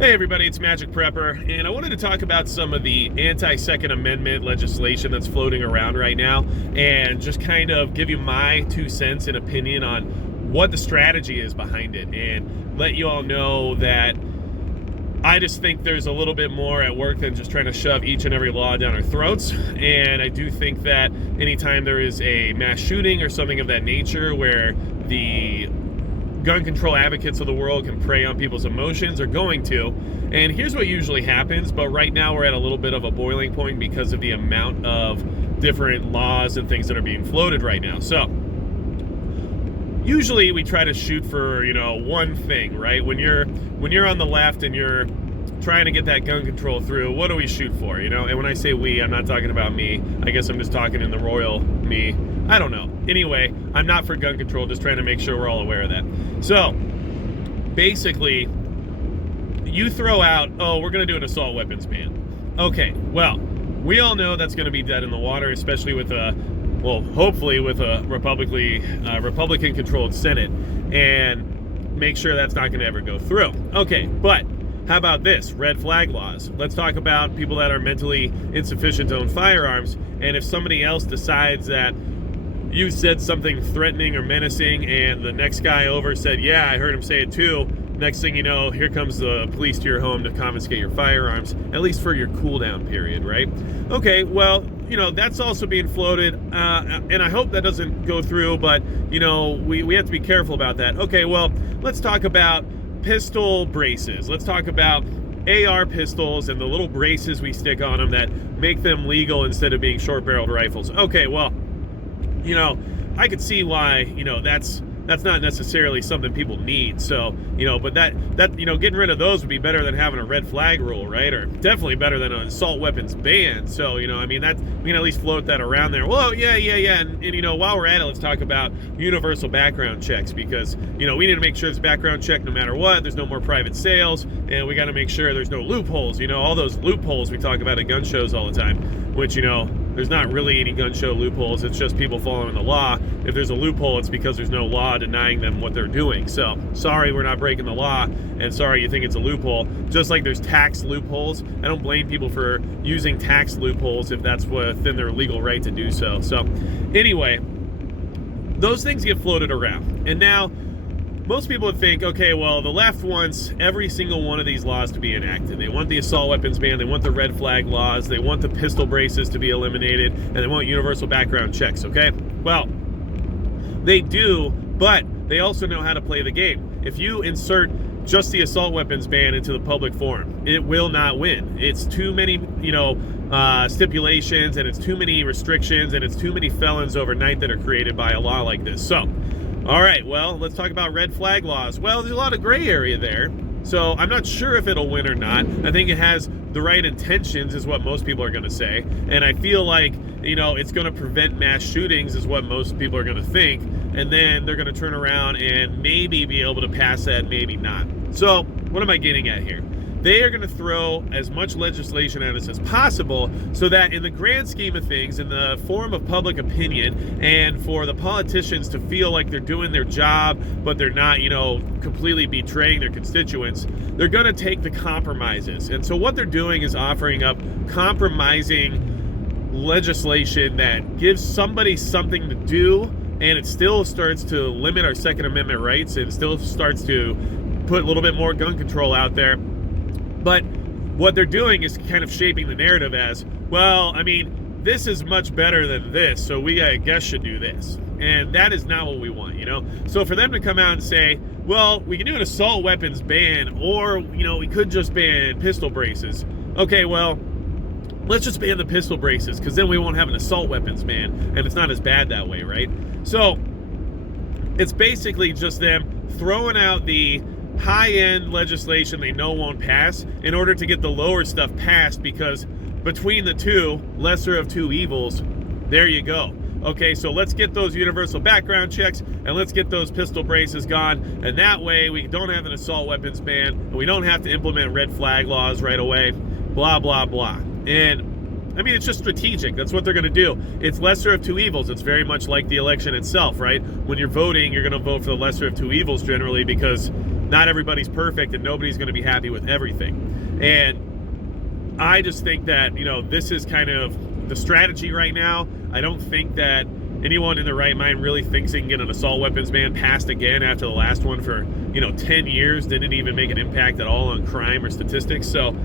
Hey everybody, it's Magic Prepper, and I wanted to talk about some of the anti-Second Amendment legislation that's floating around right now, and just kind of give you my 2 cents and opinion on what the strategy is behind it, and let you all know that I just think there's a little bit more at work than just trying to shove each and every law down our throats. And I do think that anytime there is a mass shooting or something of that nature where the gun control advocates of the world can prey on people's emotions, are going to. And here's what usually happens, but right now we're at a little bit of a boiling point because of the amount of different laws and things that are being floated right now. So usually we try to shoot for, one thing, right? When you're on the left and you're trying to get that gun control through, what do we shoot for? And when I say we, I'm not talking about me. I guess I'm just talking in the royal me. I don't know. Anyway, I'm not for gun control, just trying to make sure we're all aware of that. So basically, you throw out, we're going to do an assault weapons ban. Okay, well, we all know that's going to be dead in the water, especially with hopefully with a Republican-controlled Senate, and make sure that's not going to ever go through. Okay, but how about this? Red flag laws. Let's talk about people that are mentally insufficient to own firearms, and if somebody else decides that you said something threatening or menacing, and the next guy over said, yeah, I heard him say it too, next thing you know, here comes the police to your home to confiscate your firearms, at least for your cool down period, right? Okay, well, that's also being floated, and I hope that doesn't go through, but, we have to be careful about that. Okay, well, let's talk about pistol braces. Let's talk about AR pistols and the little braces we stick on them that make them legal instead of being short-barreled rifles. Okay, well, I could see why, that's not necessarily something people need. So, but that getting rid of those would be better than having a red flag rule, right? Or definitely better than an assault weapons ban. So, we can at least float that around there. Well, yeah. And while we're at it, let's talk about universal background checks, because, we need to make sure it's background check no matter what. There's no more private sales, and we got to make sure there's no loopholes. All those loopholes we talk about at gun shows all the time, which, there's not really any gun show loopholes. It's just people following the law. If there's a loophole, it's because there's no law denying them what they're doing. So, sorry we're not breaking the law, and sorry you think it's a loophole. Just like there's tax loopholes, I don't blame people for using tax loopholes if that's within their legal right to do so. So, anyway, those things get floated around. And now, most people would think, okay, well, the left wants every single one of these laws to be enacted. They want the assault weapons ban, they want the red flag laws, they want the pistol braces to be eliminated, and they want universal background checks, okay? Well, they do, but they also know how to play the game. If you insert just the assault weapons ban into the public forum, it will not win. It's too many, stipulations, and it's too many restrictions, and it's too many felons overnight that are created by a law like this. So, all right, well, let's talk about red flag laws. Well, there's a lot of gray area there, so I'm not sure if it'll win or not. I think it has the right intentions, is what most people are going to say, and I feel like, it's going to prevent mass shootings, is what most people are going to think, and then they're going to turn around and maybe be able to pass that, maybe not. So, what am I getting at here? They are going to throw as much legislation at us as possible so that in the grand scheme of things, in the form of public opinion, and for the politicians to feel like they're doing their job, but they're not, completely betraying their constituents, they're going to take the compromises. And so what they're doing is offering up compromising legislation that gives somebody something to do, and it still starts to limit our Second Amendment rights, and still starts to put a little bit more gun control out there. But what they're doing is kind of shaping the narrative as, well, this is much better than this, so we, I guess, should do this. And that is not what we want, So for them to come out and say, well, we can do an assault weapons ban, or, we could just ban pistol braces. Okay, well, let's just ban the pistol braces, because then we won't have an assault weapons ban, and it's not as bad that way, right? So it's basically just them throwing out the high-end legislation they know won't pass in order to get the lower stuff passed, because between the two, lesser of two evils, there you go. Okay, so let's get those universal background checks, and let's get those pistol braces gone, and that way we don't have an assault weapons ban, and we don't have to implement red flag laws right away, blah, blah, blah. And it's just strategic. That's what they're going to do. It's lesser of two evils. It's very much like the election itself, right? When you're voting, you're going to vote for the lesser of two evils generally, because not everybody's perfect and nobody's going to be happy with everything. And I just think that, this is kind of the strategy right now. I don't think that anyone in their right mind really thinks they can get an assault weapons ban passed again after the last one for 10 years didn't even make an impact at all on crime or statistics. So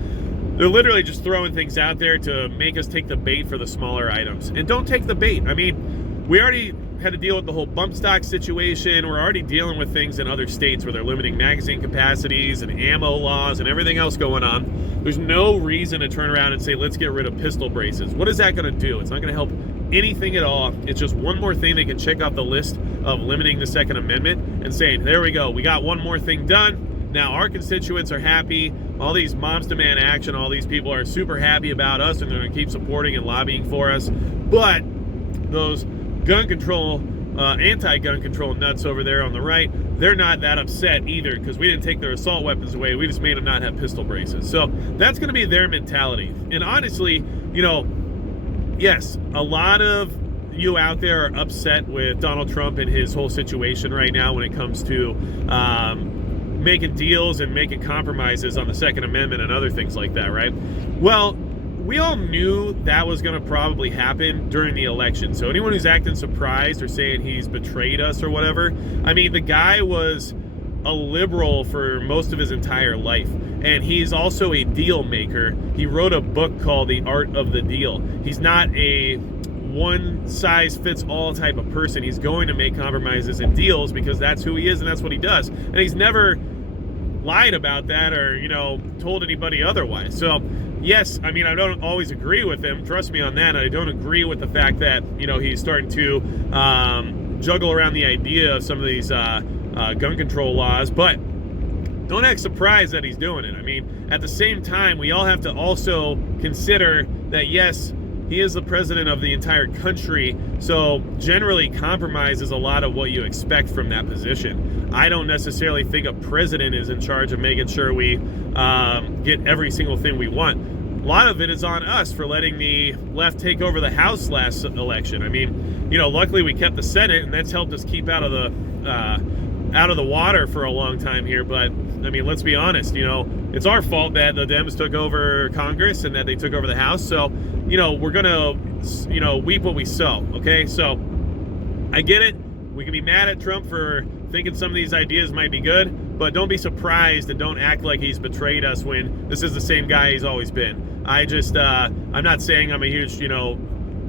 they're literally just throwing things out there to make us take the bait for the smaller items. And don't take the bait. I mean, we already had to deal with the whole bump stock situation. We're already dealing with things in other states where they're limiting magazine capacities and ammo laws and everything else going on. There's no reason to turn around and say, let's get rid of pistol braces. What is that going to do? It's not going to help anything at all. It's just one more thing they can check off the list of limiting the Second Amendment and saying, there we go, we got one more thing done. Now our constituents are happy. All these moms demand action. All these people are super happy about us and they're going to keep supporting and lobbying for us. But those gun control, anti-gun control nuts over there on the right, they're not that upset either because we didn't take their assault weapons away. We just made them not have pistol braces. So that's going to be their mentality. And honestly, yes, a lot of you out there are upset with Donald Trump and his whole situation right now when it comes to making deals and making compromises on the Second Amendment and other things like that, right? Well, we all knew that was going to probably happen during the election. So anyone who's acting surprised or saying he's betrayed us or whatever, I mean, the guy was a liberal for most of his entire life. And he's also a deal maker. He wrote a book called The Art of the Deal. He's not a one-size-fits-all type of person. He's going to make compromises and deals because that's who he is and that's what he does. And he's never lied about that or, told anybody otherwise. So, yes, I mean, I don't always agree with him. Trust me on that. I don't agree with the fact that, he's starting to juggle around the idea of some of these gun control laws. But don't act surprised that he's doing it. I mean, at the same time, we all have to also consider that, yes, he is the president of the entire country, so generally compromise is a lot of what you expect from that position. I don't necessarily think a president is in charge of making sure we get every single thing we want. A lot of it is on us for letting the left take over the House last election. I mean, luckily we kept the Senate, and that's helped us keep out of the water for a long time here. But I mean, let's be honest, it's our fault that the Dems took over Congress and that they took over the House. So, we're gonna, reap what we sow. Okay, so I get it. We can be mad at Trump for thinking some of these ideas might be good, but don't be surprised and don't act like he's betrayed us when this is the same guy he's always been. I'm not saying I'm a huge,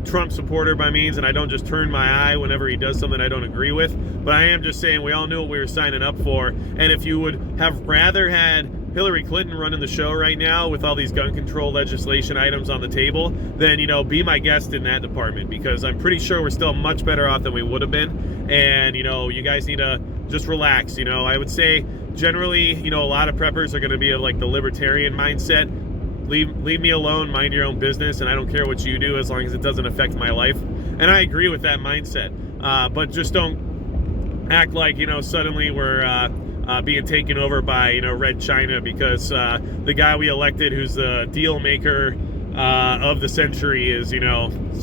Trump supporter by means, and I don't just turn my eye whenever he does something I don't agree with, but I am just saying we all knew what we were signing up for. And if you would have rather had Hillary Clinton running the show right now with all these gun control legislation items on the table, then be my guest in that department, because I'm pretty sure we're still much better off than we would have been. And you guys need to just relax. I would say generally, a lot of preppers are going to be of like the libertarian mindset. Leave me alone, mind your own business, and I don't care what you do as long as it doesn't affect my life. And I agree with that mindset. But just don't act like, suddenly we're being taken over by, Red China because the guy we elected who's the deal maker of the century is,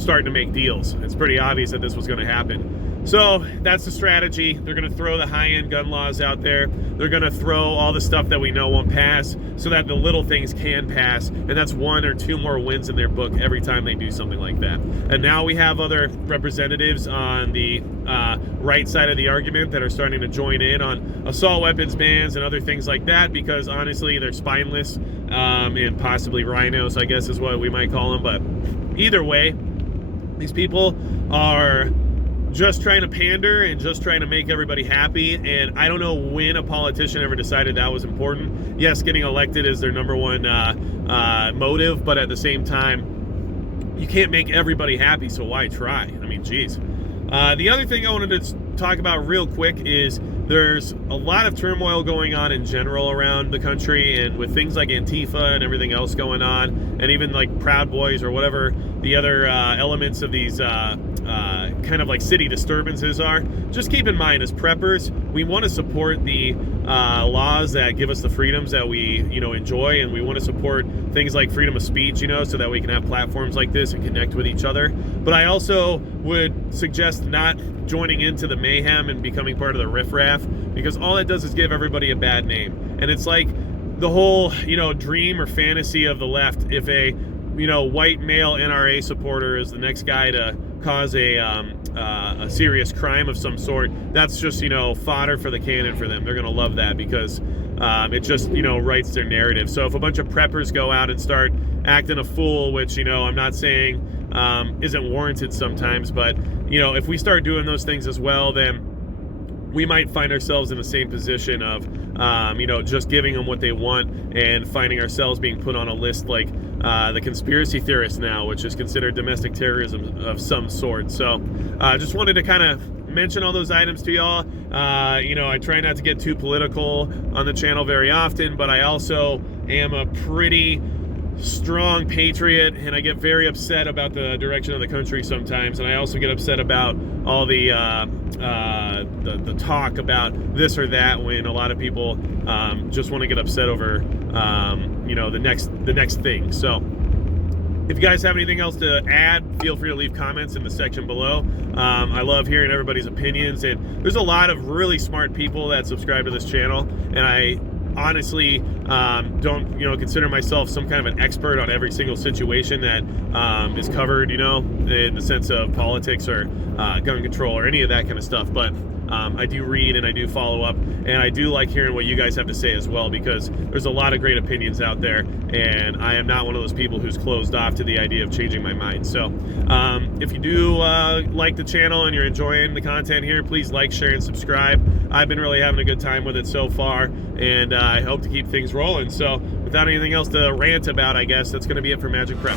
starting to make deals. It's pretty obvious that this was going to happen. So that's the strategy. They're going to throw the high-end gun laws out there. They're going to throw all the stuff that we know won't pass so that the little things can pass. And that's 1 or 2 more wins in their book every time they do something like that. And now we have other representatives on the right side of the argument that are starting to join in on assault weapons bans and other things like that because, honestly, they're spineless and possibly rhinos, I guess is what we might call them. But either way, these people are just trying to pander and just trying to make everybody happy. And I don't know when a politician ever decided that was important. Yes, getting elected is their number one motive, but at the same time, you can't make everybody happy, so why try? I mean, geez. The other thing I wanted to talk about real quick is there's a lot of turmoil going on in general around the country, and with things like Antifa and everything else going on, and even like Proud Boys or whatever the other elements of these kind of like city disturbances are. Just keep in mind, as preppers, we want to support the laws that give us the freedoms that we, enjoy, and we want to support things like freedom of speech, so that we can have platforms like this and connect with each other. But I also would suggest not joining into the mayhem and becoming part of the riffraff, because all it does is give everybody a bad name. And it's like the whole, dream or fantasy of the left. If a, white male NRA supporter is the next guy to cause a serious crime of some sort, that's just, fodder for the cannon for them. They're going to love that because it just, writes their narrative. So if a bunch of preppers go out and start acting a fool, which, I'm not saying isn't warranted sometimes, but, if we start doing those things as well, then we might find ourselves in the same position of, just giving them what they want and finding ourselves being put on a list like the conspiracy theorists now, which is considered domestic terrorism of some sort. So just wanted to kind of mention all those items to y'all. I try not to get too political on the channel very often, but I also am a pretty strong patriot, and I get very upset about the direction of the country sometimes, and I also get upset about all the talk about this or that, when a lot of people just want to get upset over the next thing. So if you guys have anything else to add, feel free to leave comments in the section below. I love hearing everybody's opinions, and there's a lot of really smart people that subscribe to this channel, and I honestly don't consider myself some kind of an expert on every single situation that is covered, in the sense of politics or gun control or any of that kind of stuff. But I do read and I do follow up, and I do like hearing what you guys have to say as well, because there's a lot of great opinions out there, and I am not one of those people who's closed off to the idea of changing my mind. So if you do like the channel and you're enjoying the content here, please like, share, and subscribe. I've been really having a good time with it so far, and I hope to keep things rolling. So without anything else to rant about, I guess that's going to be it for Magic Prep.